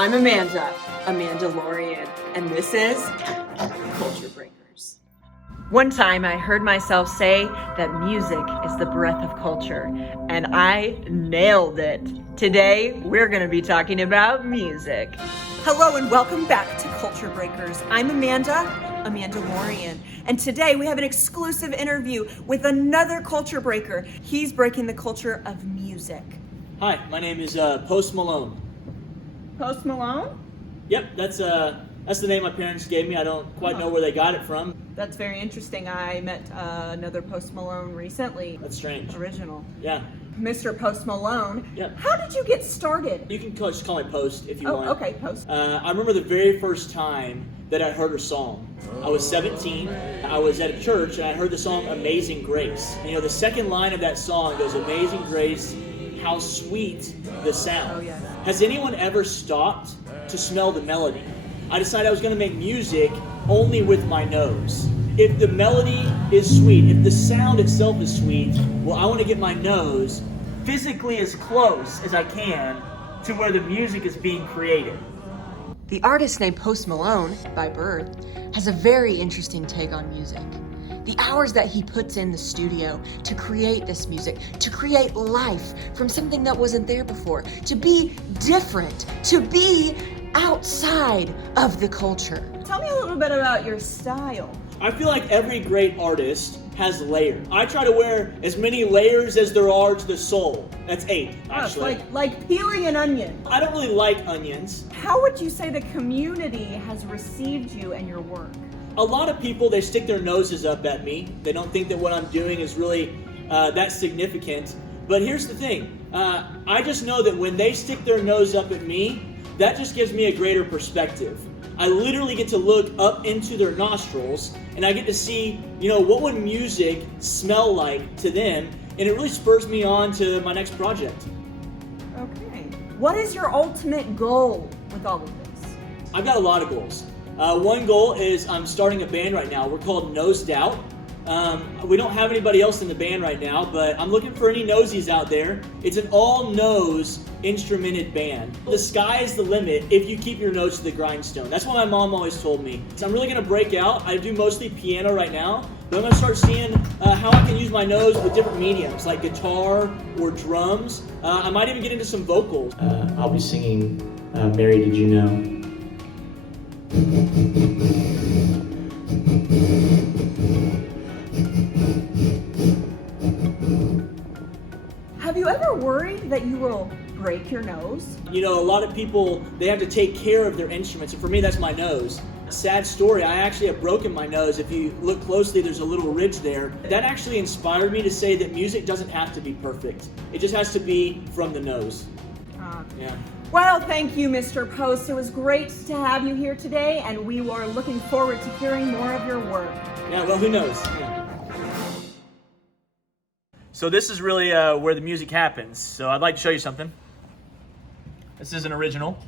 I'm Amanda Lorian, and this is Culture Breakers. One time I heard myself say that music is the breath of culture, and I nailed it. Today, we're going to be talking about music. Hello and welcome back to Culture Breakers. I'm Amanda Lorian, and today we have an exclusive interview with another culture breaker. He's breaking the culture of music. Hi, my name is Post Malone. Post Malone? Yep, that's the name my parents gave me. I don't quite know where they got it from. That's very interesting. I met another Post Malone recently. That's strange. Original. Yeah. Mr. Post Malone. Yep. How did you get started? You can just call me Post if you want. Okay, Post. I remember the very first time that I heard a song. I was 17. I was at a church and I heard the song Amazing Grace. And, the second line of that song goes, Amazing Grace, how sweet the sound. Oh, yes. Has anyone ever stopped to smell the melody? I decided I was going to make music only with my nose. If the melody is sweet, if the sound itself is sweet, well, I want to get my nose physically as close as I can to where the music is being created. The artist named Post Malone, by Byrd, has a very interesting take on music. The hours that he puts in the studio to create this music, to create life from something that wasn't there before, to be different, to be outside of the culture. Tell me a little bit about your style. I feel like every great artist has layers. I try to wear as many layers as there are to the soul. That's 8, actually. Like peeling an onion. I don't really like onions. How would you say the community has received you and your work? A lot of people, they stick their noses up at me. They don't think that what I'm doing is really that significant. But here's the thing. I just know that when they stick their nose up at me, that just gives me a greater perspective. I literally get to look up into their nostrils and I get to see, what would music smell like to them, and it really spurs me on to my next project. Okay. What is your ultimate goal with all of this? I've got a lot of goals. One goal is I'm starting a band right now. We're called Nose Doubt. We don't have anybody else in the band right now, but I'm looking for any nosies out there. It's an all-nose instrumented band. The sky is the limit if you keep your nose to the grindstone. That's what my mom always told me. So I'm really going to break out. I do mostly piano right now, but I'm going to start seeing how I can use my nose with different mediums, like guitar or drums. I might even get into some vocals. I'll be singing Mary, Did You Know? Have you ever worried that you will break your nose? A lot of people, they have to take care of their instruments, and for me, that's my nose. Sad story, I actually have broken my nose. If you look closely, there's a little ridge there. That actually inspired me to say that music doesn't have to be perfect. It just has to be from the nose. Yeah. Well, thank you, Mr. Post. It was great to have you here today, and we are looking forward to hearing more of your work. Yeah, well, who knows? Yeah. So this is really where the music happens. So I'd like to show you something. This is an original.